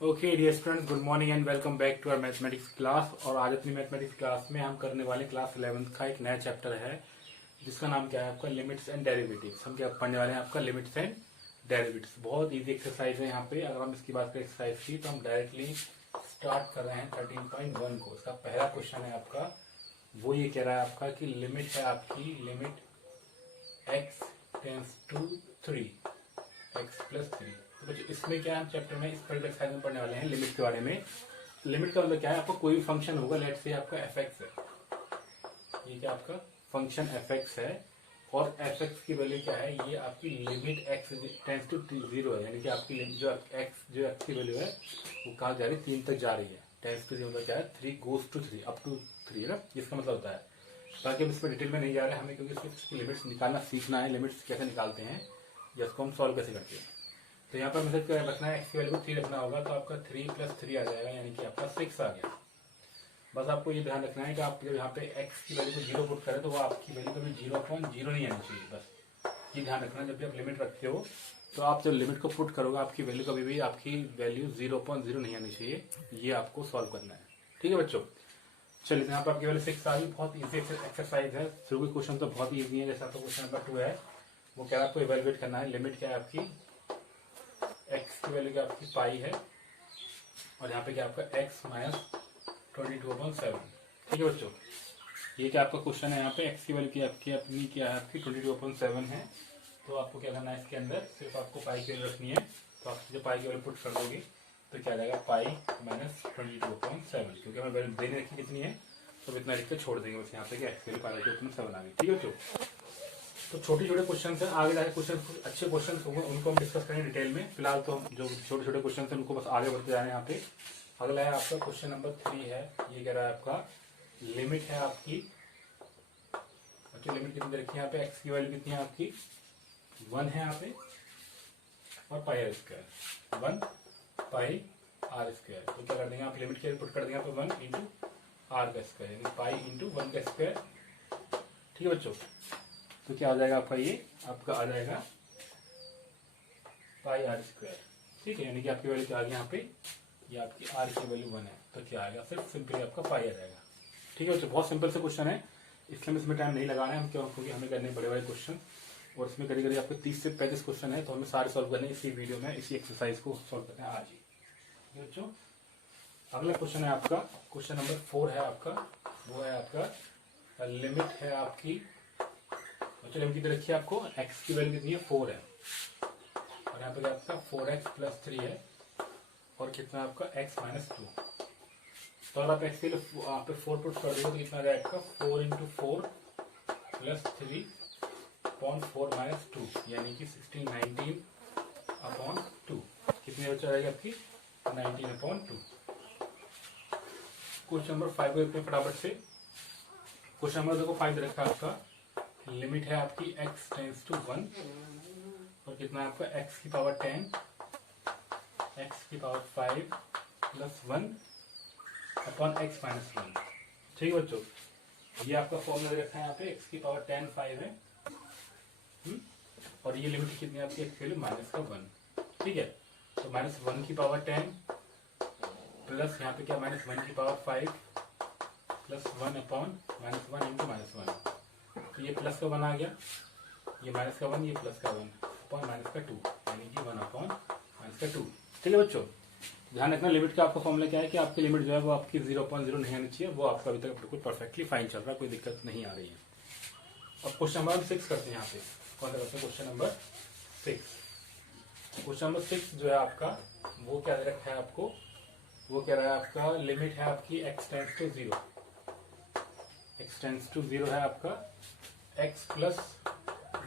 Okay dear students, good morning and welcome back to our mathematics class. और आज अपनी mathematics class में हम करने वाले क्लास 11th का एक नया चैप्टर है जिसका नाम क्या है आपका लिमिट्स एंड डेरिवेटिव्स। हम क्या पढ़ने वाले हैं आपका लिमिट्स एंड डेरिवेटिव्स। बहुत इजी एक्सरसाइज है यहाँ पे। अगर हम इसकी बात करें एक्सरसाइज की तो हम डायरेक्टली स्टार्ट कर रहे हैं 13.1 को। इसका पहला क्वेश्चन है आपका, वो ये कह रहा है आपका कि लिमिट है आपकी limit x tends to 3 x plus 3। तो बच्चों इसमें क्या है, हम चैप्टर में इस पर्टिकुलर एक्सरसाइज में पढ़ने वाले हैं लिमिट के बारे में। लिमिट का मतलब क्या है, आपका कोई भी फंक्शन होगा, लेट से आपका fx है, ये क्या आपका फंक्शन fx है और fx की वैल्यू क्या है, ये आपकी लिमिट x टेंस टू 0 है, यानी कि आपकी जो x की वैल्यू है वो कहाँ जा रही है, 3 तक जा रही है। टेंस टू 0 मतलब क्या है, 3 गोज टू 3 अप टू 3 है ना, इसका मतलब होता है। बाकी हम इसमें डिटेल में नहीं जा रहे हैं हमें, क्योंकि इसकी लिमिट्स निकालना सीखना है, लिमिट्स कैसे निकालते हैं या इसको हम सॉल्व कैसे करते हैं। तो यहाँ पर मैसेज क्या रखना है, एक्स की वैल्यू को 3 रखना होगा, तो आपका 3 प्लस 3 आ जाएगा, यानी कि आपका 6 आ गया। बस आपको ये ध्यान रखना है कि आप जब यहाँ पे x की वैल्यू को 0 पुट करें तो वो आपकी वैल्यू कभी 0.0 नहीं आनी चाहिए। बस ये ध्यान रखना, जब भी आप लिमिट रखते हो तो आप जब लिमिट को पुट करोगे आपकी वैल्यू कभी भी आपकी वैल्यू 0.0 नहीं आनी चाहिए। ये आपको सॉल्व करना है, ठीक है बच्चों। चलिए यहाँ पर आपकी वैल्यू 6 आ गई। बहुत ईजी एक्सरसाइज है, शुरू के क्वेश्चन तो बहुत ईजी है। जैसे आपका क्वेश्चन नंबर 2 है, वो क्या आपको इवेलुएट करना है, लिमिट क्या है आपकी x की वैल्यू क्या आपकी पाई है और यहाँ पे क्या आपका x माइनस 22/7। ठीक है बच्चों, ये क्या आपका क्वेश्चन है, यहाँ पे x की वैल्यू की आपकी अपनी क्या है आपकी 22/7 है। तो आपको क्या करना है, इसके अंदर सिर्फ आपको पाई की वैल्यू रखनी है। तो आप जो पाई की वैल्यू पुट कर दोगे तो क्या आ जाएगा, पाई माइनस 22/7, क्योंकि हमें वैल्यू देने रखी कितनी है तो इतना लिख के छोड़ देंगे बस। यहाँ पे क्या x की वैल्यू पाई 22/7 आ गई। ठीक है बच्चों, तो छोटे छोटे क्वेश्चन है, आगे जाके क्वेश्चन अच्छे क्वेश्चन होंगे उनको हम डिस्कस करेंगे डिटेल में। फिलहाल तो हम जो छोटे छोटे क्वेश्चन है उनको बस आगे बढ़ते जा रहे हैं। यहाँ पे अगला है आपका क्वेश्चन नंबर 3 है, ये कह रहा है आपका लिमिट है आपकी बच्चों, लिमिट कितनी रखी है यहाँ पे, एक्स की वैल्यू कितनी है आपकी 1 है यहाँ पे और pi r square 1 pi r square. तो क्या कर देंगे आप, लिमिट के पुट कर देंगे यहाँ पे 1 इंटू आर का स्क्वायर, यानी पाई इंटू 1 का स्क्वायर। ठीक है बच्चों, तो क्या आ जाएगा आपका, ये आपका आ जाएगा पाई आर स्क्वायर। ठीक है, यानी कि आपकी वैल्यू क्या आ गई यहाँ पे, ये आपकी आर की वैल्यू 1 है, तो क्या आएगा, सिर्फ सिंपली आपका पाई आ जाएगा। ठीक है बच्चों, बहुत सिंपल से क्वेश्चन है, इसमें टाइम नहीं लगाना है हम, क्यों, क्योंकि हमें करने बड़े बड़े क्वेश्चन और इसमें करीब करीब आपके 30 से 35 क्वेश्चन है, तो हमें सारे सॉल्व करने इसी वीडियो में, इसी एक्सरसाइज को सॉल्व करते हैं आज ही। ठीक है बच्चों, अगला क्वेश्चन है आपका क्वेश्चन नंबर 4 है आपका, वो है आपका लिमिट है आपकी बच्चों, लिमिट कितनी रखी है आपको, x की वैल्यू कितनी है 4 है और यहाँ पे आपका 4x प्लस 3 है और कितना आपका x माइनस 2। तो अगर आप x के लिए आप पे 4 पुट कर दोगे तो कितना आ जाएगा आपका 4 इंटू 4 प्लस 3 अपॉन 4 माइनस 2, यानी कि 19 कितनी बच्चा आ जाएगी आपकी 19/2। क्वेश्चन नंबर 5 को देखते हैं फटाफट से। क्वेश्चन नंबर देखो 5 रखा है आपका, लिमिट है आपकी x टेंस टू 1 और कितना है आपका x की पावर 10 x की power 5 plus 1 upon x minus 1। ठीक है बच्चों, ये आपका फॉर्मूला रखा है यहाँ पे, x की पावर 10 5 है और ये लिमिट कितनी है आपकी, x की वैल्यू माइनस का 1। ठीक है, तो माइनस 1 की पावर 10 प्लस यहाँ पे क्या माइनस 1 की power 5 plus 1 upon minus 1 into minus 1। तो ये प्लस का 1 आ गया, ये माइनस का 1, ये प्लस का 1 अपॉन माइनस का 2, यानी कि 1 अपॉन माइनस का 2। ठीक है बच्चों, ध्यान रखना लिमिट का आपका फॉर्मूला क्या है कि आपकी लिमिट जो है वो आपकी 0.0 नहीं आनी चाहिए, वो आपका अभी तक बिल्कुल परफेक्टली फाइन चल रहा है, कोई दिक्कत नहीं आ रही है। अब क्वेश्चन नंबर 6 करते हैं यहाँ पे, कौन सा करते हैं क्वेश्चन नंबर 6। क्वेश्चन नंबर 6 जो है आपका वो क्या दे रखा है आपको, वो कह रहा है आपका लिमिट है आपकी x tends to 0, x tends to 0 है आपका x प्लस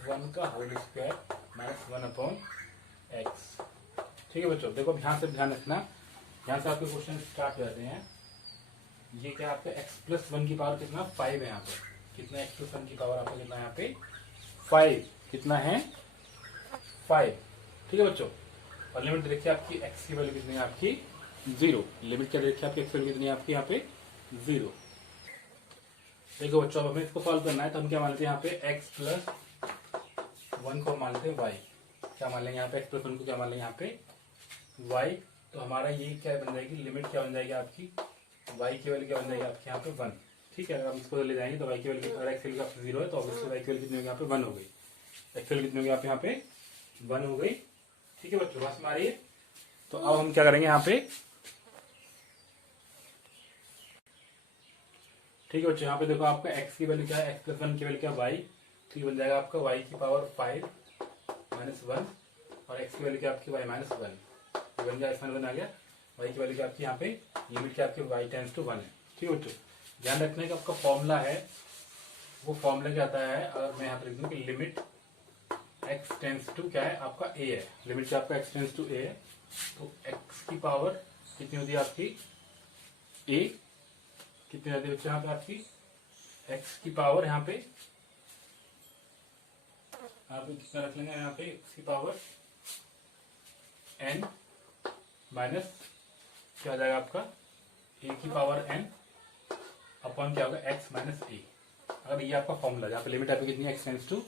1 का whole square minus 1 upon x। ठीक है बच्चों, देखो ध्यान से ध्यान रखना, यहाँ से आपके क्वेश्चन स्टार्ट हो जाते हैं। ये क्या आपका x प्लस 1 की पावर कितना 5 है यहाँ पे, कितना x प्लस 1 की पावर आपका कितना यहाँ पे 5, कितना है 5। ठीक है बच्चों, और लिमिट देखिए आपकी x की वैल्यू कितनी है आपकी 0, लिमिट क्या देखिए आपकी x वैल्यू कितनी है आपकी यहाँ पे 0। देखो बच्चों, अब हमें इसको सॉल्व करना है तो हम क्या मानते हैं यहाँ पे x प्लस 1 को मानते हैं y, क्या मान लेंगे यहाँ पे x प्लस 1 को क्या मान लेंगे यहाँ पे y तो हमारा ये क्या बन जाएगी, लिमिट क्या बन जाएगी आपकी, y की वैल्यू क्या बन जाएगी आपके यहाँ पे 1। ठीक है, अगर हम इसको ले जाएंगे तो y की वैल्यू, अगर x की वैल्यू आपकी 0 है तो ऑब्वियसली y की वैल्यू कितनी होगी यहाँ पे 1 हो गई, x की वैल्यू कितनी होगी आप यहाँ पे 1 हो गई। ठीक है बच्चों, बात समझ आ रही है। तो अब हम क्या करेंगे यहाँ पे, ठीक है बच्चों, यहाँ पे देखो आपका x की वैल्यू क्या है, x प्लस 1 की वैल्यू क्या है y, तो ये बन जाएगा आपका y की पावर 5 माइनस 1 और x की वैल्यू क्या आपकी y माइनस 1, ये बन जाएगा, इसमें 1 आ गया। y की वैल्यू क्या आपकी यहाँ पे लिमिट क्या आपकी y टेंड्स टू 1 है। ठीक है बच्चों, ध्यान रखने का आपका फॉर्मूला है, वो फॉर्मूला क्या आता है, अगर मैं यहाँ पे लिख दूँ कि लिमिट x टेंड्स टू क्या है आपका a है, लिमिट क्या आपका x टेंड्स टू a है, तो x की पावर कितनी होती है आपकी a, कितनी आती है बच्चे यहाँ पे आपकी x की पावर, यहाँ पे कितना रख लेंगे यहाँ पे x की पावर n माइनस क्या आ जाएगा आपका a की पावर n अपॉन क्या होगा x माइनस a। अगर ये आपका फॉर्मूला है, यहाँ पे लिमिट आपकी कितनी है x टेंड्स टू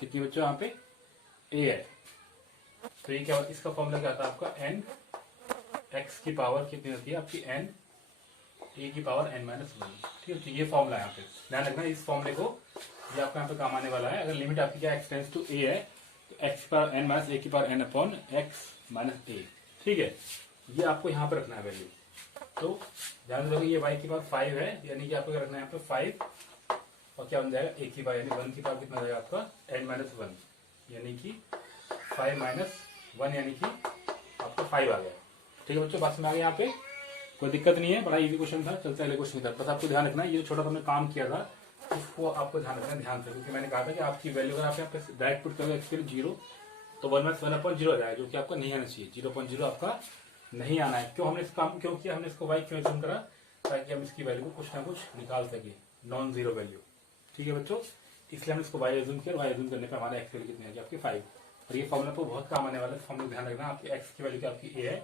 कितनी बच्चों यहाँ पे a है, तो ये क्या होगा, इसका फॉर्मूला क्या आता है आपका n x की पावर कितनी होती है आपकी n a की पावर n माइनस 1। ठीक है, तो ये फॉर्मूला है यहाँ पे, ध्यान रखना इस फॉर्मूले को, ये आपका यहाँ पे काम आने वाला है। अगर लिमिट आपकी क्या x टेंड्स टू a है तो x की पावर n माइनस a की power n upon x minus a। ठीक है, ये आपको यहाँ पे रखना है वैल्यू, तो ध्यान रखो ये y की पावर 5 है, यानी कि आपको रखना है यहाँ पे 5 और क्या बन जाएगा a की पावर, यानी 1 की पावर कितना जाएगा आपका n माइनस 1, यानी कि 5 माइनस 1 यानी कि आपका 5 आ गया। ठीक है बच्चों, बात में आ गया, यहाँ पे कोई दिक्कत नहीं है, बड़ा इजी क्वेश्चन था। चलते अगले क्वेश्चन की तरफ, बस आपको ध्यान रखना है ये छोटा सा हमने काम किया था इसको आपको ध्यान रखना है ध्यान से, क्योंकि मैंने कहा था कि आपकी वैल्यू अगर आप यहाँ पे डायरेक्ट पुट करोगे एक्स 0 तो 1 माइनस 1 अपॉन 0 आ जाएगा, जो कि आपका नहीं आना चाहिए, 0.0 आपका नहीं आना है। क्यों हमने इस काम क्यों किया, हमने इसको y क्यों एज्यूम करा, ताकि हम इसकी वैल्यू को कुछ ना कुछ निकाल सके, नॉन जीरो वैल्यू। ठीक है बच्चों, इसलिए हमने इसको y एज्यूम किया, y एज्यूम करने पर हमारा एक्स वैल्यू कितनी है आपकी 5, और ये फॉर्मूला तो बहुत काम आने वाला है। फॉर्मूला ध्यान रखना, आपकी एक्स की वैल्यू क्या आपकी a है,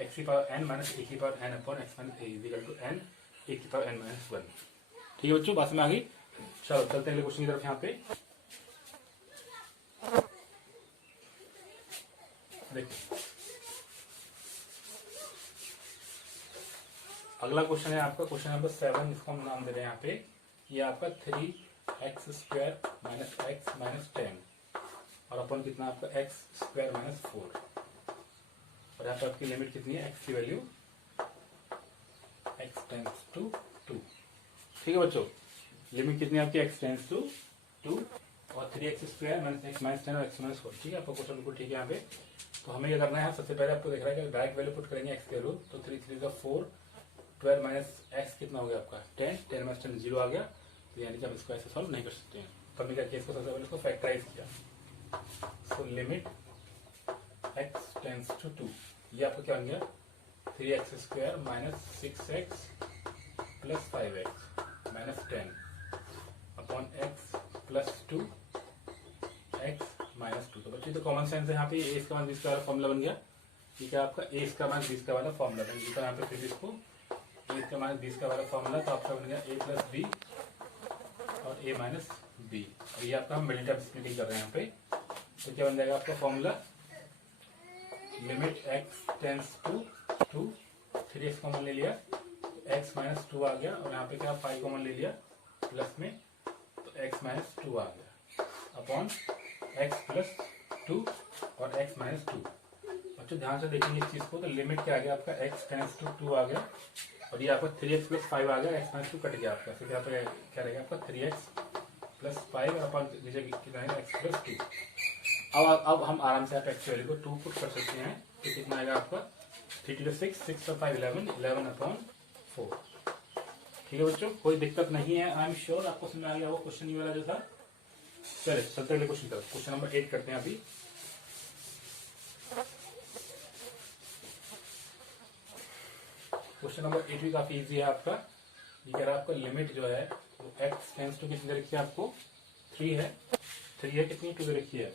x की पावर n माइनस a की power n upon x minus a is equal to n a की पावर n माइनस 1। ठीक है बच्चों, बात में आ गई। चलो चलते हैं अगले क्वेश्चन की तरफ। यहाँ पे देखिए अगला क्वेश्चन है आपका क्वेश्चन नंबर 7, इसको हम नाम दे रहे हैं यहाँ पे, ये आपका 3x square minus x minus 10 और अपन कितना आपका x स्क्वायर माइनस 4, और यहाँ पे आपकी लिमिट कितनी है, x की वैल्यू x टेंड्स टू 2। ठीक है बच्चों, लिमिट कितनी है आपकी x टेंड्स टू 2 और 3x square minus x minus 10 और x माइनस 4। ठीक है, आपका क्वेश्चन बिल्कुल ठीक है। यहाँ पे तो हमें क्या करना है, सबसे पहले आपको देख रहा है कि डायरेक्ट वैल्यू पुट करेंगे x की वैल्यू, तो 3 3 का 4, 12 माइनस x कितना हो गया आपका 10, 10 माइनस 10 0 आ गया, तो यानी कि हम इसको ऐसे सॉल्व नहीं कर सकते हैं। तो हमने क्या किया, इसको सबसे पहले इसको फैक्टराइज किया, so limit x tends to 2, ये आपका क्या बन गया 3x square minus 6x plus 5x minus 10 upon x plus 2 x minus 2। तो बच्चे तो कॉमन सेंस है, यहाँ पे a इसका मान 20 का वाला फॉर्मूला बन गया, ठीक है, आपका a इसका मान 20 का वाला फॉर्मूला बन गया, यहाँ पे फिर इसको a इसका मान 20 का वाला फॉर्मूला, तो आपका बन गया a प्लस b और a माइनस b, और ये आपका हम मिडिल टर्म स्प्लिटिंग कर रहे हैं यहाँ पे, तो क्या बन जाएगा आपका formula, limit x tends to 2, 3x common ले लिया, x माइनस 2 आ गया, और यहाँ पे क्या 5 कॉमन ले लिया प्लस में, तो x माइनस 2 आ गया अपॉन x प्लस 2 और x माइनस 2। बच्चों ध्यान से देखेंगे इस चीज को, तो लिमिट क्या आ गया आपका x टेंड्स टू 2 आ गया, और ये आपका 3x प्लस 5 आ गया, x माइनस 2 कट गया आपका, फिर यहाँ पे क्या रहेगा आपका 3x प्लस 5 और अपॉन नीचे कितना है x प्लस 2। अब हम आराम से आप x वैल्यू को 2 पुट कर सकते हैं, तो कितना आएगा आपका 3 to 6, 6 to 5 11, 11 अपॉन 4। ठीक है बच्चों, कोई दिक्कत नहीं है, आई एम श्योर आपको समझ आ गया वो क्वेश्चन ये वाला जो था। चलिए चलते अगले क्वेश्चन तरफ, क्वेश्चन नंबर 8 करते हैं अभी। क्वेश्चन नंबर 8 भी काफी इजी है आपका, ये कह रहा है आपका लिमिट जो है वो x टेंड्स टू कितनी दे रखी है आपको 3 है, 3 है कितनी 2 दे रखी है,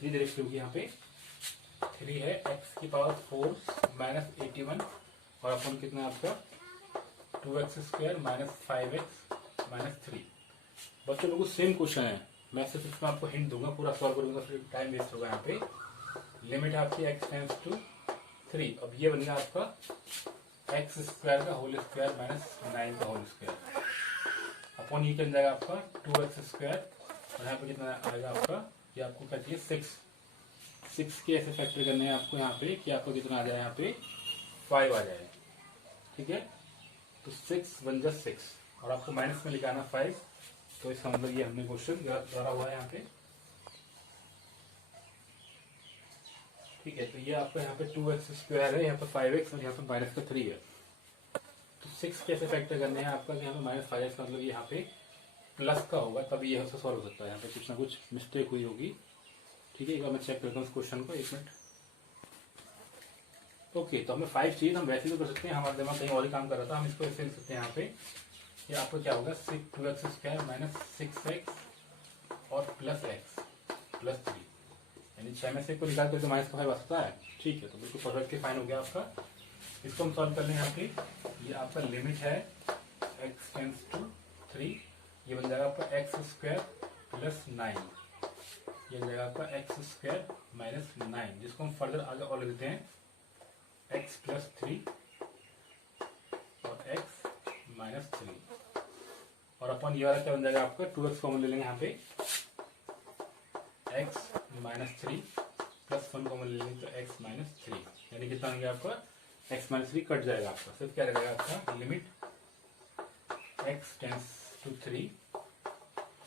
3 दे रखी होगी यहाँ पे, 3 है x की पावर 4 माइनस 81 और अपन कितना आपका 2x square minus 5x minus 3। बच्चों बिल्कुल सेम क्वेश्चन है, मैं सिर्फ इसमें आपको हिंट दूंगा, पूरा सॉल्व करूंगा फिर टाइम वेस्ट होगा। यहाँ पे लिमिट आपकी x टेंड्स टू 3। अब ये बन गया आपका एक्स स्क्वायर का होल स्क्वायर माइनस 9 का होल स्क्वायर अपॉन ये बन जाएगा आपका 2x स्क्वायर और यहाँ पे कितना आएगा आपका, ये आपको क्या चाहिए 6 के ऐसे फैक्टर करने हैं आपको यहाँ पे कि आपको कितना आ जाए, यहाँ पे 5 आ जाए। ठीक है, तो 6 1 जा 6 और आपको माइनस में लिखाना 5, तो इसका मतलब ये हमने क्वेश्चन करा हुआ है यहाँ पे। ठीक है, तो ये आपका यहाँ पे 2x स्क्वायर है, यहाँ पे 5x और यहाँ पे माइनस का 3 है। तो 6 कैसे फैक्टर करने हैं आपका, यहाँ पे माइनस 5x का मतलब यहाँ पे प्लस का होगा, तभी यह सॉल्व हो सकता है। यहाँ पे कुछ ना कुछ मिस्टेक हुई होगी। ठीक है, एक बार मैं चेक करता हूँ इस क्वेश्चन को, 1 मिनट। ओके, तो हमें 5 चाहिए, हम वैसे तो कर सकते हैं, हमारा दिमाग कहीं और ही काम कर रहा था, हम इसको ऐसे लिख सकते हैं यहाँ पे। ये आपको क्या होगा 2x स्क्वायर माइनस 6x और प्लस x प्लस 3, यानी 6 में से को निकाल कर तो माइनस का 5 आ सकता है। ठीक है, तो बिल्कुल परफेक्टली फाइन हो गया आपका। इसको हम सॉल्व कर लें यहाँ पे। ये आपका लिमिट है x टेंड्स टू 3, ये बन जाएगा आपका एक्स स्क्वायर प्लस 9, ये बन जाएगा आपका एक्स स्क्वायर माइनस 9, जिसको हम फर्दर आगे और लिख देते हैं x प्लस 3 और x माइनस 3 और अपन ये वाला क्या बन जाएगा आपका 2x कॉमन ले लेंगे यहाँ पे, x माइनस 3 प्लस 1 कॉमन ले लेंगे तो x माइनस 3, यानी कितना बन गया आपका x माइनस 3 कट जाएगा आपका, सिर्फ क्या रहेगा आपका limit x tends to 3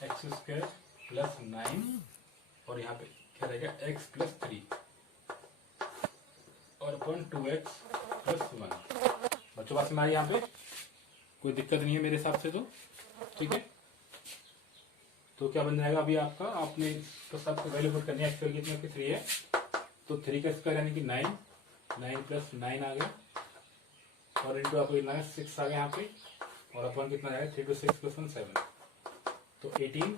x square plus 9 और यहाँ पे क्या रहेगा x प्लस 3 और अपन 2x प्लस 1। बच्चों पास में आई यहाँ पे कोई दिक्कत नहीं है मेरे हिसाब से तो। ठीक है, तो क्या बन जाएगा अभी आपका, आपने तो सबको वैल्यू पुट करनी है, एक्स की कितनी 3 है, तो 3 का स्क्वायर यानी कि 9 प्लस 9 आ गया और इंटू आपको कितना है 6 आ गया यहाँ पे और अपन कितना जाएगा 3 to 6 प्लस 1 7, तो 18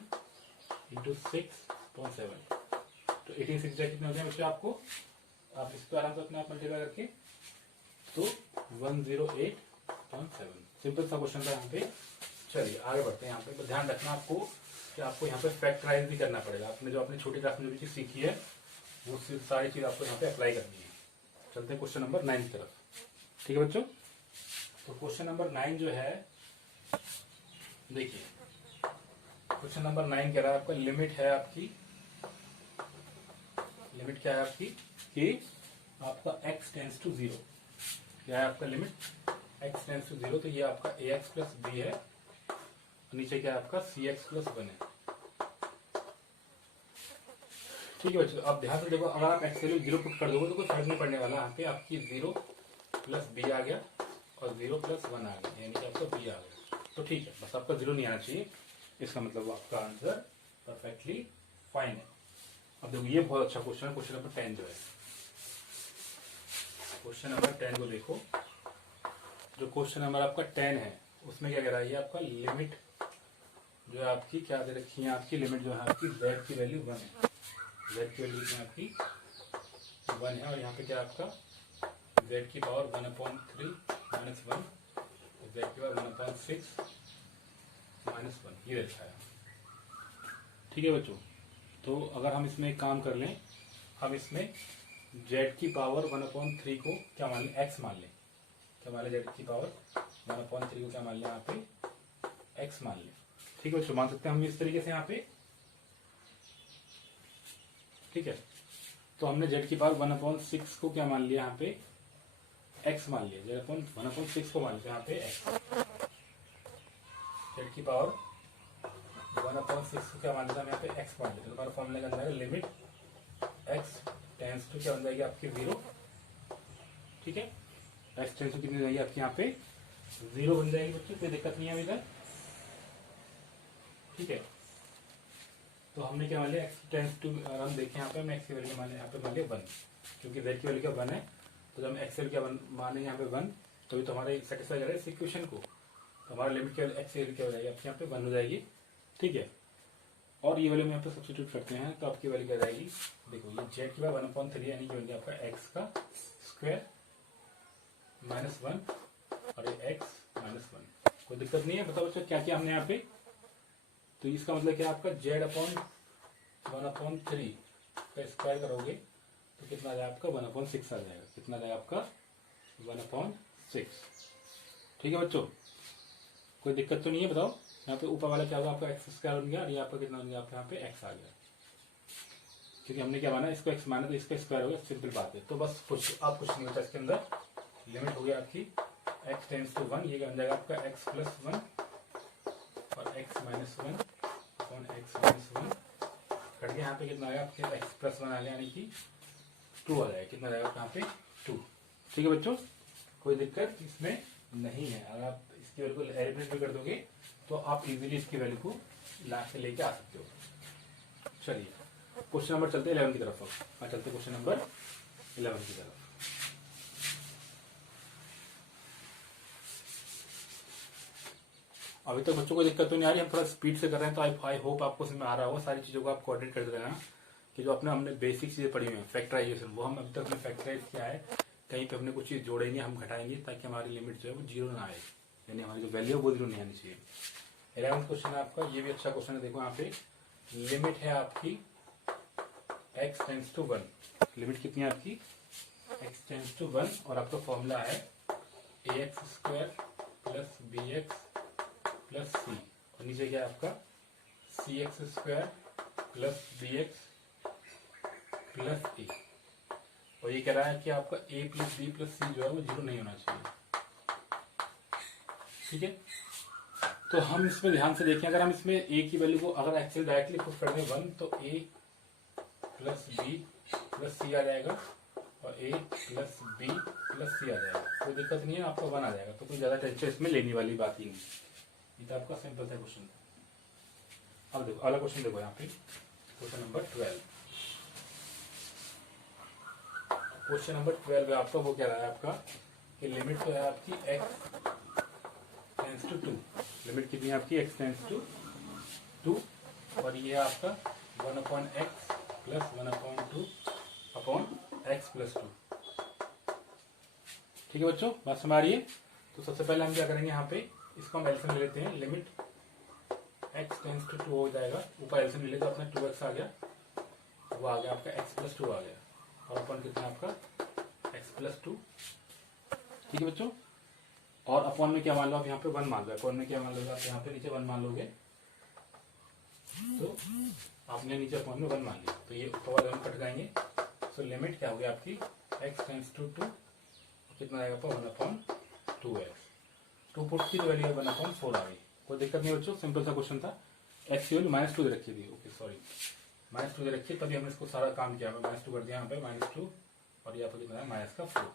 इंटू 6.7, तो 18 6 कितने हो गए बच्चे आपको, आप इसको आराम से अपने आप मल्टीप्लाई करके तो 108.7। सिंपल सा क्वेश्चन था यहाँ पे। चलिए आगे बढ़ते हैं। यहाँ पे ध्यान रखना आपको कि आपको यहाँ पे फैक्टराइज भी करना पड़ेगा। आपने जो अपनी छोटी क्लास में जो भी चीज सीखी है वो सारी चीज आपको यहाँ पे अप्लाई करनी है। चलते हैं क्वेश्चन नंबर 9 की तरफ। ठीक है बच्चों, तो क्वेश्चन नंबर 9 जो है, देखिए क्वेश्चन नंबर 9 कह रहा है आपका लिमिट है आपकी, लिमिट क्या है आपकी कि आपका x टेंड्स टू 0, क्या है आपका लिमिट x टेंड्स टू 0, तो ये आपका ax प्लस b है, नीचे क्या है आपका cx प्लस 1 है। ठीक है बच्चों, आप ध्यान से देखो, अगर आप x वैल्यू 0 पुट कर दोगे तो कोई फर्क नहीं पड़ने वाला। यहाँ पे आपकी 0 प्लस b आ गया और 0 प्लस 1 आ गया, यानी कि आपका b आ गया, तो ठीक है, बस आपका 0 नहीं आना चाहिए, इसका मतलब आपका आंसर परफेक्टली फाइन है। अब देखो ये बहुत अच्छा क्वेश्चन है, क्वेश्चन नंबर 10 जो है, क्वेश्चन नंबर 10 को देखो। जो क्वेश्चन नंबर आपका 10 है उसमें क्या कह रहा है, ये आपका लिमिट जो है आपकी क्या दे रखी है, आपकी लिमिट जो है आपकी z की वैल्यू 1 है, z की वैल्यू जो आपकी 1 है और यहाँ पे क्या आपका z की पावर 1/3 माइनस 1, z की पावर 1/6 माइनस 1, ये रखा है। ठीक है बच्चों, तो अगर हम इसमें एक काम कर लें, हम इसमें z की पावर 1/3 को क्या मान लें, x मान लें, क्या मान लें, z की पावर 1/3 को क्या मान लें, यहाँ पे x मान लें। ठीक है बच्चों, मान सकते हैं हम इस तरीके से यहाँ पे। ठीक है, तो हमने z की पावर 1/6 को क्या मान लिया, यहाँ पे x मान लिया, z 1/6 को मान लिया यहाँ पे x, z की पावर 1/6 को क्या मान लिया यहाँ पे x मान लिया, तो हमारा फॉर्मूला का अंदर है लिमिट x टेंड्स टू क्या बन जाएगी आपकी 0। ठीक है, x टेंड्स टू कितनी जाएगी आपकी यहाँ पे 0 बन जाएगी बच्चों, कोई दिक्कत नहीं है इधर। ठीक है, तो हमने क्या मान लिया x टेंड्स टू, हम देखें यहाँ पे हम x की वैल्यू मान यहाँ पे मान लिया 1, क्योंकि z की वैल्यू क्या 1 है, तो जब हम x की वैल्यू क्या माने यहाँ पे 1, तो तो हमारे सेटिस्फाई कर रहा है इस इक्वेशन को, तो हमारा लिमिट क्या x की वैल्यू क्या हो जाएगी आपकी यहाँ पे 1 हो जाएगी। ठीक है, और ये वैल्यू में यहाँ पे सब्स्टिट्यूट करते हैं तो आपकी वैल्यू क्या जाएगी, देखो ये z की पावर 1/3 यानी कि आपका x का स्क्वायर माइनस 1 और ये x माइनस 1, कोई दिक्कत नहीं है। बताओ बच्चों क्या क्या हमने यहाँ पे, तो इसका मतलब क्या आपका z/1/3 का स्क्वायर करोगे तो कितना आ जाएगा आपका 1/6 आ जाएगा। कितना आ जाएगा आपका 1/6। ठीक है बच्चों, कोई दिक्कत तो नहीं है? बताओ यहाँ पे ऊपर वाला क्या होगा आपका x स्क्वायर बन गया और यहाँ पर कितना बन गया आपका यहाँ पे x आ गया, क्योंकि हमने क्या माना इसको x माना तो इसका स्क्वायर हो गया। सिंपल बात है। तो बस कुछ आप कुछ नहीं होता इसके अंदर। लिमिट हो गया आपकी x टेंड्स टू 1, ये बन जाएगा आपका x प्लस 1 और x minus 1 upon x minus 1 cut गया। यहाँ पे कितना आएगा आपके x प्लस 1 आ गया, यानी कि 2 आ जाएगा। कितना आएगा यहाँ पे 2। ठीक है बच्चों, कोई दिक्कत इसमें नहीं है। अगर आप इसकी वैल्यू को एलिमिनेट भी कर दोगे तो आप इजीली इसकी वैल्यू को ला के लेके आ सकते हो। चलिए क्वेश्चन नंबर चलते हैं 11 की तरफ। अब चलते क्वेश्चन नंबर 11 की तरफ। अभी तक बच्चों को दिक्कत तो नहीं आ रही, हम थोड़ा स्पीड से कर रहे हैं, तो आई होप आपको समझ में आ रहा होगा। सारी चीजों को आप कोऑर्डिनेट कर दे रहे हैं कि जो हमने बेसिक चीजें पढ़ी हुई है, फैक्टराइजेशन, वो हम अभी तक हमने फैक्टराइज किया है। कहीं पे हमने कुछ चीज जोड़ेंगे, हम घटाएंगे, ताकि हमारी लिमिट जो है वो जीरो ना आए, यानी हमारी जो वैल्यू है वो जीरो नहीं आनी चाहिए। 11th क्वेश्चन है आपका, ये भी अच्छा क्वेश्चन है। देखो यहाँ पे लिमिट है आपकी x टेंड्स टू 1। लिमिट कितनी है आपकी x टेंड्स टू 1 और आपका फॉर्मूला है ax square plus bx plus c और नीचे क्या है आपका cx square plus bx plus a। और ये कह रहा है कि आपका a plus b plus c जो है वो जीरो नहीं होना चाहिए। ठीक है, तो हम इसमें ध्यान से देखें, अगर हम इसमें a की वैल्यू को अगर एक्चुअली डायरेक्टली पुट कर दें 1 तो a plus b plus c आ जाएगा और a plus b plus c आ जाएगा। कोई दिक्कत नहीं है, आपका 1 आ जाएगा। तो कोई ज्यादा टेंशन इसमें लेने वाली बात ही नहीं। ये तो आपका सिंपल सा क्वेश्चन था। अब देखो अगला क्वेश्चन, देखो यहाँ पे क्वेश्चन नंबर 12। क्वेश्चन नंबर 12 है आपका, वो क्या रहा है आपका कि लिमिट तो है आपकी x टेंड्स टू 2। लिमिट कितनी है आपकी x टेंड्स टू 2 और ये है आपका 1/x plus 1/2 upon x plus 2। ठीक है बच्चों, बात समझ आ रही है? तो सबसे पहले हम क्या करेंगे, यहाँ पे इसको हम एलसीएम ले लेते हैं। लिमिट x टेंड्स टू 2 हो जाएगा, ऊपर एलसीएम ले लेते अपना 2x आ गया, वो आ गया आपका x प्लस 2 आ गया और अपॉन कितना आपका x प्लस 2। ठीक है बच्चों, और अपॉन में क्या मान लो आप यहाँ पे 1 मान लो। अपॉन में क्या मान लोगे आप यहाँ पे नीचे 1 मान लोगे, तो आपने नीचे अपॉन में 1 मान लिया, तो ये ऊपर वाले 1 कट जाएंगे। सो लिमिट क्या होगी आपकी x टेंड्स टू 2, कितना आएगा आपका 1/2x। 2 पुट की वैल्यू 1/4 आ गई। कोई दिक्कत नहीं बच्चों, सिंपल सा क्वेश्चन था। x की वैल्यू -2 दे रखी थी, ओके सॉरी -2 दे रखी है, तभी हमने इसको सारा काम किया। -2 कर दिया यहाँ पे -2 और यहाँ पर कितना है -4।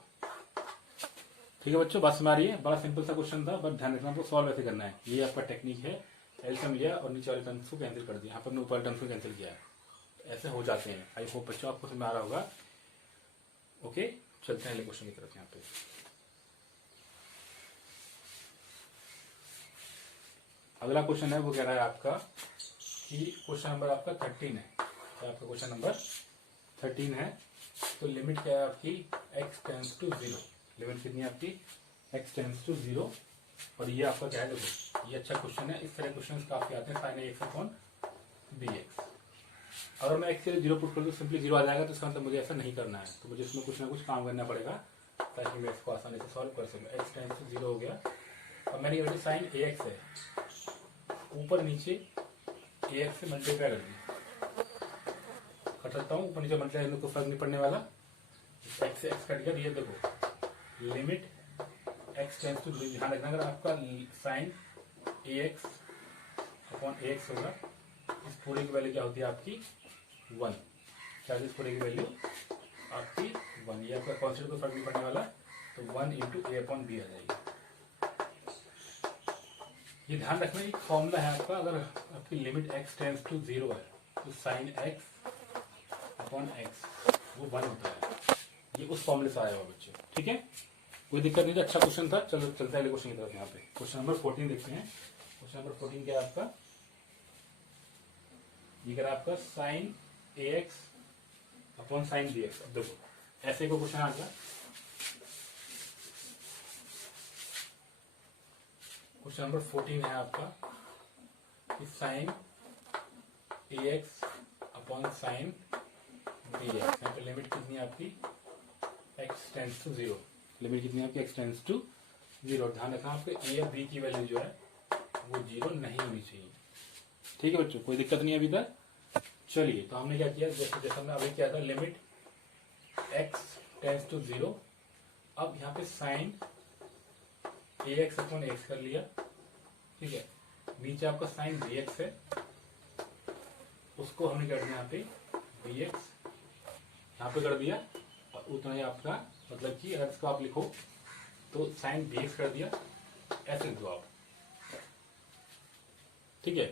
ठीक है बच्चों, बात समझ आ रही है? बड़ा सिंपल सा क्वेश्चन था, बट ध्यान रखना आपको सॉल्व ऐसे करना है। ये आपका टेक्निक है, एलसीएम लिया और नीचे वाले टर्म्स को कैंसिल कर दिया, यहाँ पर हमने ऊपर टर्म्स को कैंसिल किया है। ऐसे हो जाते हैं। आई होप बच्चों आपको समझ आ रहा होगा। ओके, चलते हैं अगले क्वेश्चन की तरफ। यहाँ पे अगला क्वेश्चन है, वो कह रहा है आपका कि क्वेश्चन नंबर आपका 13 है। तो आपका क्वेश्चन नंबर 13 है। तो लिमिट क्या है आपकी x टेंड्स टू 0। लिमिट कितनी है आपकी x टेंड्स टू 0 और ये आपका क्या है, देखो ये अच्छा क्वेश्चन है। इस तरह क्वेश्चन काफी आते हैं, sin ax अपॉन bx। अगर मैं x के लिए 0 पुट कर दूं सिंपली 0 आ जाएगा, तो इसका मतलब मुझे ऐसा नहीं करना है। तो मुझे इसमें कुछ ना कुछ काम करना पड़ेगा ताकि मैं इसको आसानी से सॉल्व कर सकूँ। x टेंड्स टू 0 हो गया और मैंने ये sin ax है, ऊपर नीचे ax से मल्टीप्लाई कर दी, कर सकता हूँ ऊपर नीचे मल्टीप्लाई करने को फर्क नहीं पड़ने वाला। x से x कट गया। ये देखो लिमिट x टेंड्स टू 0, ध्यान रखना अगर आपका sin ax अपॉन ax होगा, इस पूरे की वैल्यू क्या होती है आपकी 1। क्या इस पूरे की वैल्यू आपकी 1, ये आपका कॉन्स्टेंट को फर्क नहीं पड़ने वाला, तो 1 इंटू a अपॉन b आ जाएगी। ये ध्यान रखना, एक फॉर्मूला है आपका, अगर आपकी लिमिट x टेंड्स टू 0 है तो sin x अपॉन x वो 1 होता है। ये उस फॉर्मूले से आया हुआ बच्चे। ठीक है, कोई दिक्कत नहीं था, अच्छा क्वेश्चन था। चलो चलते हैं क्वेश्चन की तरफ। यहाँ पे क्वेश्चन नंबर 14 देखते हैं। क्वेश्चन नंबर 14 क्या है आपका, ये कह रहा है आपका sin ax upon sin bx। अब देखो ऐसे को क्वेश्चन आ गया। क्वेश्चन नंबर 14 है आपका कि sin ax upon sin b x. यहाँ पे लिमिट कितनी है आपकी x tends to zero, limit कितनी है आपकी एक्स टेंस टू जीरो। ध्यान रखना आपके ए या बी की वैल्यू जो है वो जीरो नहीं होनी चाहिए। ठीक है बच्चों, कोई दिक्कत नहीं है अभी तक। चलिए तो हमने क्या किया, जैसे जैसे हमने अभी किया था limit x tends to zero. अब यहाँ पे sine a x upon x कर लिया, ठीक है। नीचे आपका साइन बी एक्स है, उसको हमने कर दिया यहाँ पे बी एक्स, यहाँ पे कर दिया। और उतना ही आपका मतलब कि अगर इसको आप लिखो तो साइन बी एक्स कर दिया, ऐसे लिखो आप, ठीक है।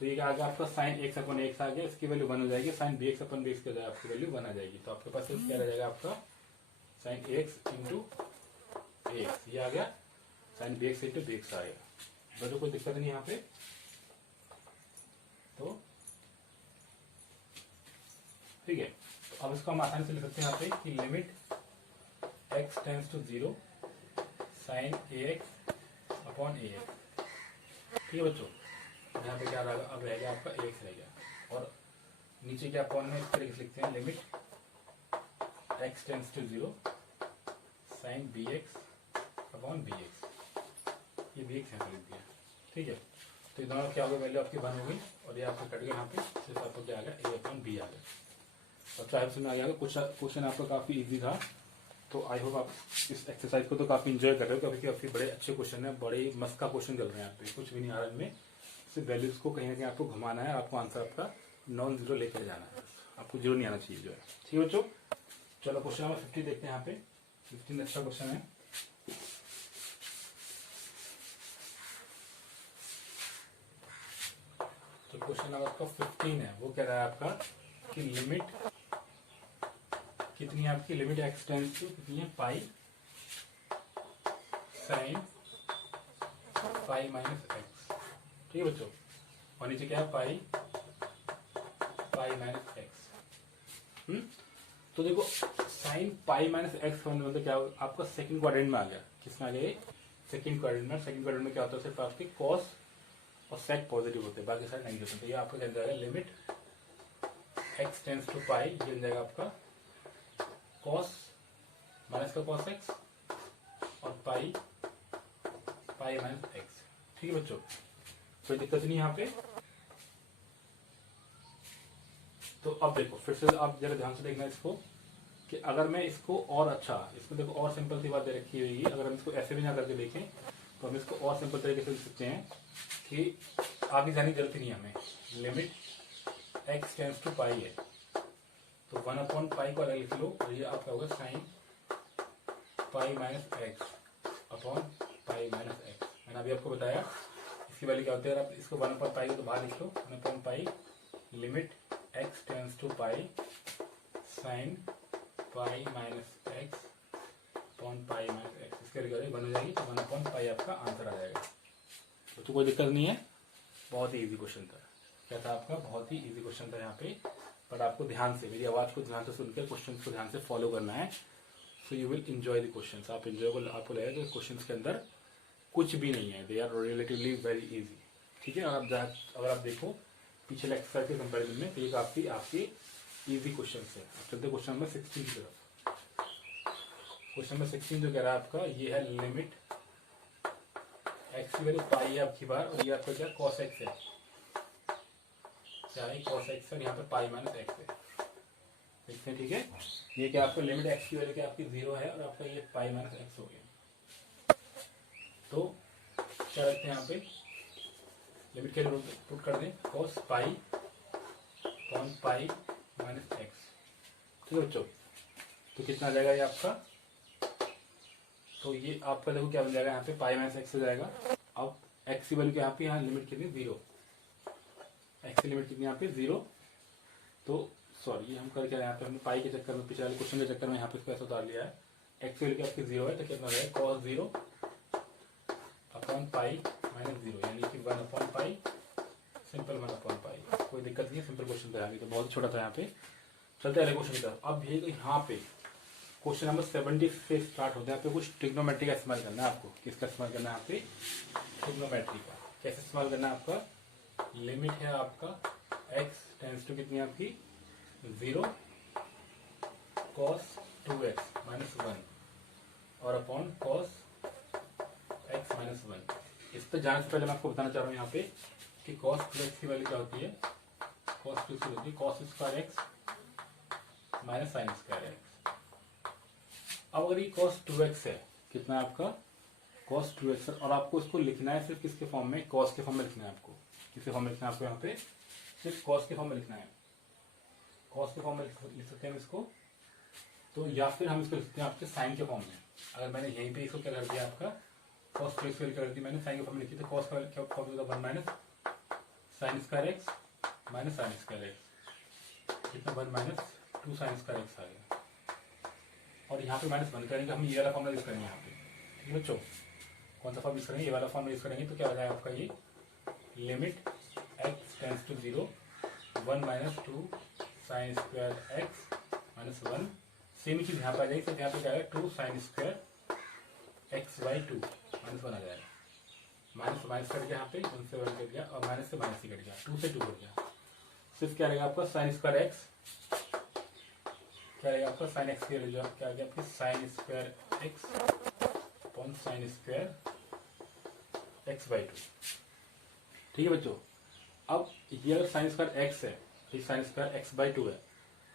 तो ये आ गया आपका साइन एक्स अपन एक्स आ गया, इसकी वैल्यू 1 हो जाएगी। Sign b x upon B x की वजह आपकी वैल्यू 1 आ जाएगी। तो आपके पास क्या रह जाएगा आपका साइन एक्स इंटू एक्स, ये आ गया sine b x into b x आ गया। बच्चों कोई दिक्कत नहीं यहाँ पे। तो ठीक है, तो अब इसको हम आसानी से लिख सकते हैं यहाँ पे कि limit x tends to zero sine a x upon a x. ठीक है बच्चों, यहाँ पे क्या रहेगा, अब रहेगा आपका ए एक्स रह गया। और नीचे क्या अपॉन में इस तरीके से लिखते हैं limit x tends to zero sine b x upon b x. ये बी एक्स यहाँ पे लिख दिया, ठीक है। तो ये दोनों क्या होगा, वैल्यू आपकी 1 हो गई और ये आपको कट गया यहाँ पे, सिर्फ आपको क्या आ गया ए अपॉन बी आ गया। और ट्राइब से में आ जाएगा। कुछ क्वेश्चन आपका काफी इजी था, तो आई होप आप इस एक्सरसाइज को तो काफी इंजॉय कर रहे हो, क्योंकि काफी बड़े अच्छे क्वेश्चन है, बड़े मस्त का क्वेश्चन चल रहे हैं यहाँ पे। कुछ भी नहीं आ रहा इनमें, सिर्फ वैल्यूज को कहीं ना कहीं आपको घुमाना है, आपको आंसर आपका नॉन जीरो लेकर जाना है, आपको जीरो नहीं आना चाहिए जो है। ठीक है बच्चों, चलो क्वेश्चन नंबर 50 देखते हैं। यहाँ पे 15 अच्छा क्वेश्चन है। तो क्वेश्चन नंबर आपका 15 है, वो कह रहा है आपका कि लिमिट कितनी है आपकी, लिमिट एक्स टेंस टू कितनी है पाई साइन पाई माइनस एक्स। ठीक है बच्चों, और नीचे क्या है पाई पाई माइनस एक्स। तो देखो साइन पाई माइनस एक्स होने मतलब क्या आपका सेकंड क्वाड्रेंट में आ गया। किसमें आ गया, सेकंड क्वाड्रेंट में। सेकंड क्वाड्रेंट में क्या होता है, सिर्फ आपके कॉस और सेक पॉजिटिव होते हैं, बाकी सारे नेगेटिव होते हैं। तो ये आपका क्या जाएगा लिमिट एक्स टेंस टू पाई, ये बन जाएगा आपका कॉस माइनस का कॉस एक्स और पाई पाई माइनस एक्स। ठीक है बच्चों, कोई दिक्कत नहीं यहाँ पे। तो अब देखो फिर से आप जरा ध्यान से देखना इसको कि अगर मैं इसको और अच्छा, इसमें देखो और सिंपल सी बात दे रखी हुई है। अगर हम इसको ऐसे भी ना करके देखें तो हम इसको और सिंपल तरीके से लिख सकते हैं कि आगे जाने की जरूरत नहीं है हमें। लिमिट एक्स टेंस टू पाई है तो 1 अपॉन पाई को अलग लिख लो, और ये आपका होगा sign pi minus x upon pi minus x. मैंने अभी आपको बताया इसकी वैल्यू क्या होती है। आप इसको 1 अपॉन पाई को तो बाहर लिख लो, 1 upon pi limit x tends to pi sine pi minus x upon pi minus x. इसके रिगार्डिंग बन हो जाएगी, तो 1 अपॉन पाई आपका आंसर आ जाएगा। तो कोई दिक्कत नहीं है, बहुत ही इजी क्वेश्चन था। क्या था आपका, बहुत ही इजी क्वेश्चन था यहाँ पे। पर आपको ध्यान से, मेरी आवाज को ध्यान से सुनकर क्वेश्चन को ध्यान से फॉलो करना है। So you will enjoy the questions. आप एंजॉय को आपको लगेगा कि क्वेश्चंस के अंदर कुछ भी नहीं है, they are relatively very easy. ठीक है, अगर आप देखो पिछले एक्सरसाइज के कंपेरिजन में, तो ये काफी आपके इजी क्वेश्चन है। अब चलते क्वेश्चन नंबर 16 की तरफ। क्वेश्चन नंबर 16 जो कह रहा है आपका, ये है लिमिट एक्स की वैल्यू पाई है आपकी बार, और ये आपका क्या कॉस एक्स है, क्या है कॉस एक्स है, यहाँ पे पाई माइनस एक्स है। देखते हैं, ठीक है। ये क्या आपको लिमिट एक्स की वैल्यू क्या आपकी 0 है, और आपका ये पाई माइनस एक्स हो गया। तो क्या रखते हैं यहाँ पे, लिमिट के लिए पुट कर दें cos pi upon pi minus x. ठीक है बच्चों, तो कितना आ जाएगा ये आपका, तो ये आपका देखो क्या बन जाएगा, यहाँ पे पाई माइनस एक्स हो जाएगा। अब एक्स की वैल्यू क्या यहाँ पे, यहाँ लिमिट कितनी 0, एक्स की लिमिट कितनी यहाँ पे 0। तो सॉरी ये हम कर क्या यहाँ पे हमने पाई के चक्कर में, पिछले क्वेश्चन के चक्कर में यहाँ पे इसको ऐसा उतार लिया है। एक्स की वैल्यू आपकी 0 है, तो कितना हो जाएगा कॉस 0 अपॉन पाई माइनस 0, यानी कि 1 अपॉन पाई सिंपल 1 अपॉन पाई। कोई दिक्कत नहीं है, सिंपल क्वेश्चन था यहाँ, तो बहुत छोटा था यहाँ पे। चलते हैं अगले क्वेश्चन की तरफ। अब ये यहाँ पे क्वेश्चन नंबर 70 से स्टार्ट होता है। यहाँ पे कुछ ट्रिग्नोमेट्री का इस्तेमाल करना है आपको। किसका इस्तेमाल करना है यहाँ पे, ट्रिग्नोमेट्री का। कैसे इस्तेमाल करना है आपका, लिमिट है आपका एक्स टेंस टू कितनी आपकी 0 कॉस 2x माइनस 1 और अपॉन कॉस x माइनस 1। इस पर जाने से पहले मैं आपको बताना चाह रहा हूँ यहाँ पे कि कॉस 2x की वैल्यू क्या होती है। कॉस 2 की होती है cos square x minus sine square x। अब अगर ये कॉस 2x है, कितना है आपका कॉस 2x, और आपको इसको लिखना है सिर्फ किसके फॉर्म में, कॉस के फॉर्म में लिखना है आपको। किसके फॉर्म में लिखना है आपको, यहाँ पे सिर्फ कॉस के फॉर्म में लिखना है। कॉस के फॉर्म में लिख सकते हैं इसको, तो या फिर हम इसको लिख सकते हैं आपके साइन के फॉर्म में। अगर मैंने यहीं पे इसको क्या कर दिया, आपका कॉस 2x की वैल्यू कर दी मैंने साइन के फॉर्म में लिखी, तो कॉस का क्या फॉर्म होगा 1 minus sign square x minus sign square x, कितना 1 माइनस 2 साइन स्क्वायर एक्स आ गया। और यहाँ पे माइनस 1 करेंगे हम, ये वाला फॉर्म यूज करेंगे यहाँ पे। ठीक है बच्चों, कौन सा फॉर्म यूज करेंगे, ये वाला फॉर्म यूज करेंगे। तो क्या हो जाएगा आपका ये limit x tends to 0 1 minus 2 sine square x minus 1। Same ही चीज यहाँ पे आ जाएगी, सिर्फ यहाँ पे क्या आएगा 2 sine square x by 2 minus 1 आ जाएगा। माइनस से माइनस कट गया यहाँ पे, 1 से 1 कट गया और माइनस से माइनस ही कट गया, 2 से 2 कट गया। सिर्फ क्या रहेगा आपका साइन स्क्वायर एक्स, क्या रहेगा आपका साइन एक्स की वैल्यू क्या आ गया आपकी sign square x upon sine square x by 2। ठीक है बच्चों, अब ये अगर साइन स्क्वायर एक्स है, ये साइन स्क्वायर एक्स बाई 2 है,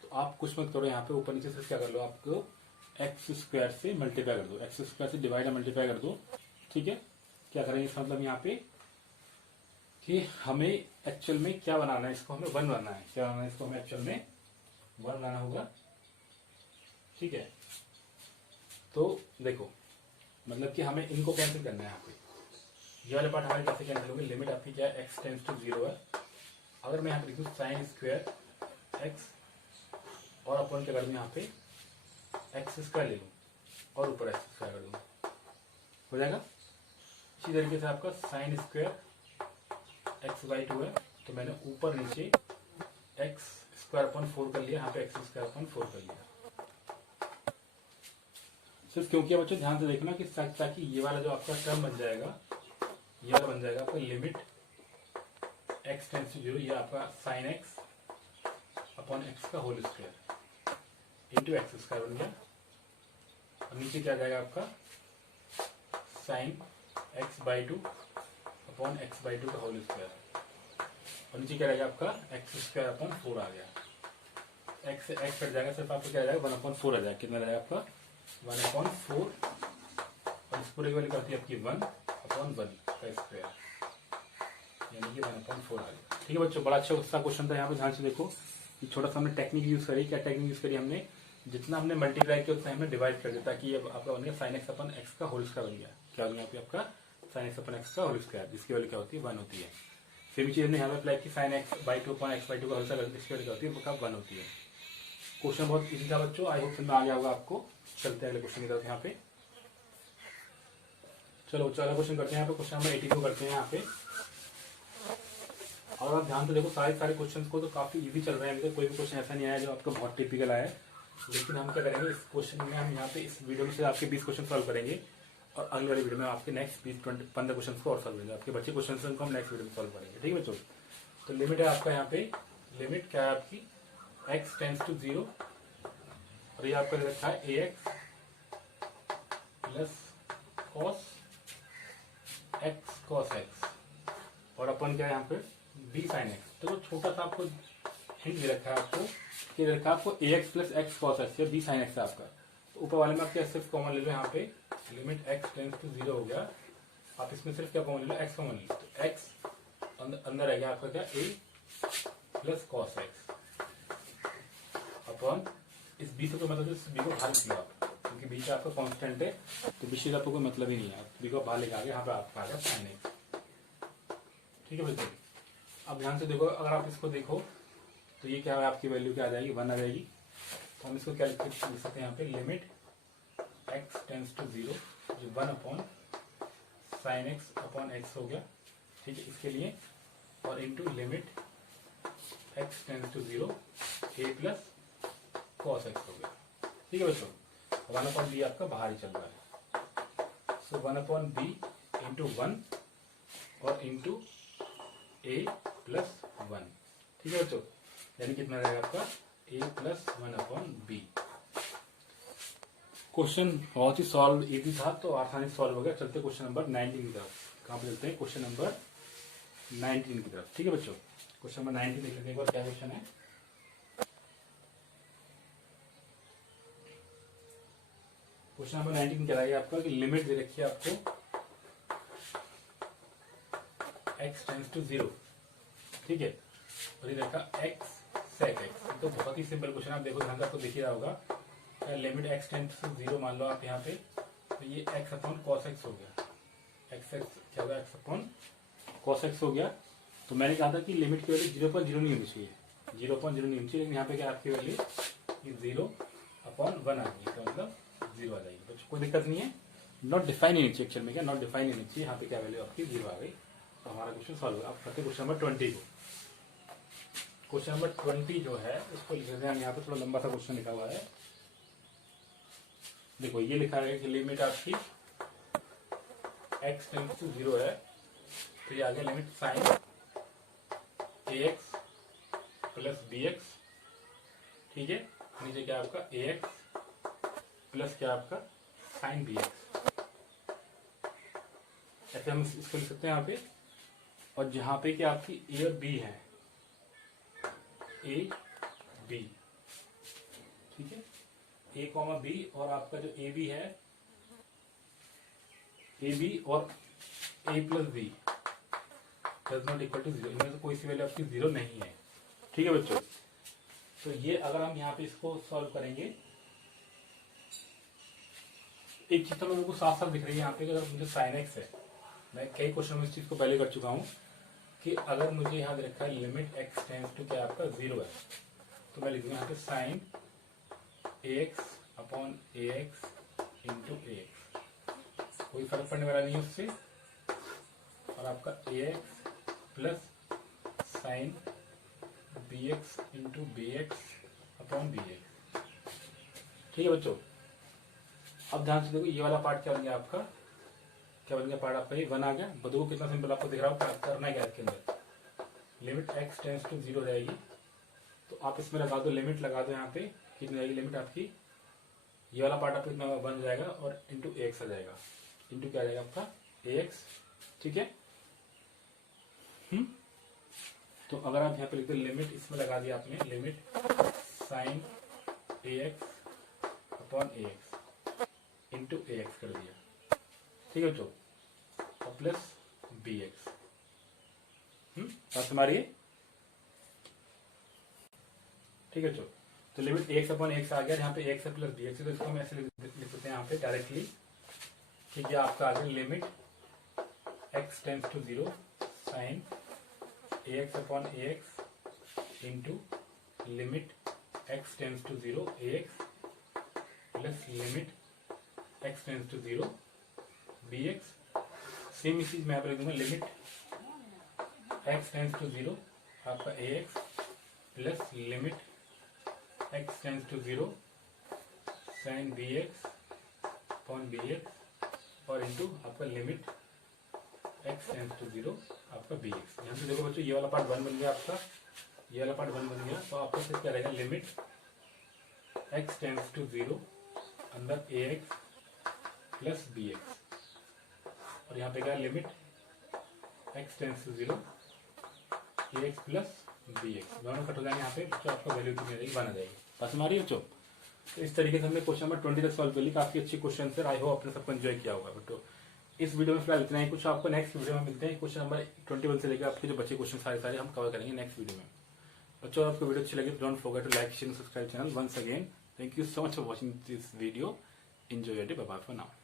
तो आप कुछ मत करो यहाँ पे, ऊपर नीचे से क्या कर लो, आपको एक्स स्क्वायर से मल्टीप्लाई कर दो, एक्स स्क्वायर से डिवाइड या मल्टीप्लाई कर दो। ठीक है, क्या करेंगे इसका मतलब यहाँ पे कि हमें एक्चुअल में क्या बनाना है, इसको हमें 1 बनाना है। क्या बनाना है इसको हमें एक्चुअल में 1 बनाना होगा। ठीक है, तो देखो मतलब कि हमें इनको कैंसिल करना है यहाँ पे। ये वाले पार्ट हमारे कैसे कैंसिल होगी, लिमिट आपकी क्या है x टेंड्स टू 0 है। अगर मैं यहाँ पे लिखूँ साइन स्क्वायर एक्स और अपन क्या कर दूँ यहाँ पे एक्स स्क्वायर ले लूँ और ऊपर एक्स स्क्वायर कर दूँ, हो जाएगा। इसी तरीके से आपका साइन स्क्वायर एक्स बाई 2 है, तो मैंने ऊपर नीचे एक्स स्क्वायर अपॉन 4 कर लिया, यहाँ पे एक्स स्क्वायर अपॉन 4 कर लिया। सिर्फ क्योंकि बच्चों ध्यान से देखना कि ताकि ये वाला जो आपका टर्म बन जाएगा, ये वाला बन जाएगा आपका लिमिट एक्स टेंड्स टू 0, ये आपका साइन एक्स अपॉन एक्स का whole square into x square बन गया। और नीचे क्या आ जाएगा आपका sine x by 2 upon x by 2 का होल स्क्वायर, और नीचे क्या रहेगा आपका एक्स स्क्वायर अपॉन 4 आ गया। एक्स से एक्स कट जाएगा, सिर्फ आपको क्या आ जाएगा 1/4 आ जाएगा। कितना रहेगा आपका 1/4, और इस पूरे की वैल्यू करती है आपकी 1/1 का स्क्वायर, यानी कि 1/4 आ गया। ठीक है बच्चों, बड़ा अच्छा क्वेश्चन था। यहाँ पे ध्यान से देखो कि छोटा सा हमने टेक्निक यूज करी। क्या टेक्निक यूज करी हमने, जितना हमने मल्टीप्लाई किया उतना हमने डिवाइड कर दिया, ताकि ये आपका बन गया साइन एक्स अपन एक्स का होल स्क्वायर बन गया। क्या बन गया आपका साइन एक्स अपन एक्स का होल स्क्वायर, जिसकी वैल्यू क्या होती है 1 होती है। सेम चीज हमने यहाँ पे अप्लाई की sign x by 2 upon x by 2 का होल स्क्वायर, जिसकी वैल्यू क्या होती है 1 होती है। क्वेश्चन बहुत इजी था बच्चों, आई होप समझ में आ गया होगा आपको। चलते हैं अगले क्वेश्चन की तरफ। यहाँ पे चलो अगला क्वेश्चन करते हैं। यहाँ पे क्वेश्चन नंबर 82 करते हैं यहाँ पे। और आप ध्यान से देखो सारे क्वेश्चंस को तो काफी इजी चल रहे हैं, कोई भी क्वेश्चन ऐसा नहीं आया जो आपका बहुत टिपिकल आया है। लेकिन हम क्या करेंगे, इस क्वेश्चन में हम यहाँ पे इस वीडियो में से आपके 20 क्वेश्चन सॉल्व करेंगे, और अगले वाली वीडियो में आपके नेक्स्ट 20-15 क्वेश्चन को और सॉल्व करेंगे। आपके बच्चे क्वेश्चन को हम नेक्स्ट वीडियो में सॉल्व करेंगे। ठीक है बच्चों, तो लिमिट है आपका यहाँ पे, लिमिट क्या है आपकी x टेंड्स टू 0, और ये आपका रखा है ax plus cos x cos x, और अपन क्या है यहाँ पे b sin x। तो छोटा सा आपको हिंट दे रखा है आपको कि रखा आपको ax plus x cos x या b sin x है आपका। तो ऊपर वाले में आप क्या सिर्फ कॉमन ले लो, यहाँ पे लिमिट x टेंड्स टू 0 हो गया। आप इसमें सिर्फ क्या कॉमन ले लो, x कॉमन ले लो, तो x अंदर रह गया आपका क्या a plus cos x upon इस b से कोई मतलब इस b को बाहर निकलो आप, क्योंकि b का आपका कांस्टेंट है, तो b से आपको कोई मतलब ही नहीं है। b को बाहर लेके आ गया, यहाँ पे आपका आ गया sin x। ठीक है बच्चों, अब ध्यान से देखो, अगर आप इसको देखो तो ये क्या है आपकी वैल्यू क्या आ जाएगी 1 आ जाएगी। तो हम इसको कैलकुलेट कर सकते हैं यहाँ पे, लिमिट x टेंड्स टू 0 जो 1 upon sine x upon x हो गया। ठीक है, इसके लिए और into limit x tends to 0 a plus cos x हो गया। ठीक है बच्चों, 1 अपॉन बी आपका बाहर ही चल रहा है, सो 1 अपॉन बी इंटू 1 और इंटू a प्लस 1। ठीक है बच्चों, यानी कितना रहेगा आपका a plus 1 upon b. Question बहुत ही सॉल्व इजी था तो आसानी से सॉल्व हो गया। चलते क्वेश्चन नंबर 19 की तरफ। कहाँ पे चलते हैं? क्वेश्चन नंबर 19 की तरफ। ठीक है बच्चों, क्वेश्चन नंबर 19 देख लेते हैं एक बार क्या क्वेश्चन है। क्वेश्चन नंबर 19 क्या है आपका कि लिमिट दे रखी है आपको x टेंड्स टू 0। ठीक है, और ये देखा x sec x। तो बहुत ही सिंपल क्वेश्चन, आप देखो ध्यान से, आपको दिख ही रहा होगा। लिमिट x टेंड्स टू 0 मान लो आप यहाँ पे, तो ये x अपॉन cos x हो गया। x क्या होगा? x अपॉन cos x हो गया। तो मैंने कहा था कि लिमिट की वैल्यू 0 पर 0 नहीं होनी चाहिए, 0 पर 0 नहीं होनी चाहिए, लेकिन यहाँ पे क्या आपकी वैल्यू 0 अपॉन 1 आ गई, तो मतलब 0 आ जाएगी। तो कोई दिक्कत नहीं है, नॉट डिफाइन नहीं चाहिए एक्चुअल में, क्या नॉट डिफाइन नहीं चाहिए। यहाँ पे क्या वैल्यू आपकी 0 आ गई, तो हमारा क्वेश्चन सॉल्व होगा। अब करते क्वेश्चन नंबर 20 को। क्वेश्चन नंबर 20 जो है उसको लिख रहे हैं हम यहाँ पे, थोड़ा लंबा सा क्वेश्चन लिखा हुआ है। देखो ये लिखा है कि लिमिट आपकी x टेंड्स टू 0 है, तो ये आगे limit sine ax plus bx। ठीक है, नीचे क्या आपका ax प्लस क्या आपका साइन bx। ऐसे हम इसको लिख सकते हैं यहाँ पे। और जहां पे क्या आपकी a और b है, a b, ठीक है, a कॉमा b, और आपका जो ए बी है, ए बी और a प्लस b does not equal to 0। इनमें से कोई सी वैल्यू आपकी 0 नहीं है। ठीक है बच्चों, तो ये अगर हम यहाँ पे इसको सॉल्व करेंगे, एक चीज तो मेरे को साफ साफ दिख रही है यहाँ पे, अगर मुझे साइन एक्स है, मैं कई क्वेश्चन में इस चीज को पहले कर चुका हूँ कि अगर मुझे यहाँ दे रखा है लिमिट x टेंड्स टू क्या आपका 0 है, तो मैं लिखूंगा यहाँ पे sine ax upon ax into ax, कोई फर्क पड़ने वाला नहीं है उससे। और आपका ax plus sign bx into bx upon bx। ठीक है बच्चों, अब ध्यान से देखो ये वाला पार्ट क्या बन गया आपका, क्या बन गया पार्ट आपका, ये 1 आ गया। देखो कितना सिंपल आपको दिख रहा होगा, करना क्या है इसके अंदर, लिमिट x टेंड्स टू 0 रहेगी, तो आप इसमें लगा दो, लिमिट लगा दो यहाँ पे, कितनी रहेगी लिमिट आपकी, ये वाला पार्ट आपका इतना बन जाएगा और इंटू एक्स आ जाएगा, इंटू क्या आ जाएगा आपका ax। ठीक है, तो अगर आप यहाँ पे लिखते लिमिट, इसमें लगा दिया आपने limit sine ax upon ax into ax कर दिया। ठीक है बच्चों, और प्लस bx। बात हमारी, ठीक है बच्चों, तो लिमिट x अपॉन x आ गया, यहाँ पे x है प्लस bx, तो इसको हम ऐसे लिख सकते हैं यहाँ पे डायरेक्टली कि क्या आपका आ गया limit x tends to 0 sine ax upon ax into limit x tends to 0 ax plus limit x tends to 0 bx। Same चीज मैं यहाँ पर लिख दूंगा, लिमिट x टेंड्स टू 0 आपका ax plus limit x tends to 0 sine bx upon bx और into आपका limit x tends to 0 आपका bx। यहाँ पे देखो बच्चों ये वाला पार्ट 1 बन गया आपका, ये वाला पार्ट 1 बन गया, तो आपका फिर क्या रहेगा, लिमिट x टेंड्स टू 0 अंदर ax प्लस bx, और यहाँ पे क्या limit x tends to 0 ax plus bx, दोनों कट हो जाएंगे यहाँ पे, तो आपका वैल्यू कितनी रहेगी, 1 आ जाएगी। बस हमारी बच्चों, तो इस तरीके से हमने क्वेश्चन नंबर 20 तक सॉल्व कर ली। काफी अच्छी क्वेश्चन है, आई होप आपने सबको एंजॉय किया होगा। बट इस वीडियो में फिलहाल इतना ही, कुछ आपको नेक्स्ट वीडियो में मिलते हैं। क्वेश्चन नंबर 21 से लेकर आपके जो बचे क्वेश्चन सारे हम कवर करेंगे नेक्स्ट वीडियो में। बच्चों आपको वीडियो अच्छी लगी तो don't forget to like share subscribe channel. Once again thank you so much for watching this video. Enjoy your day, bye bye for now.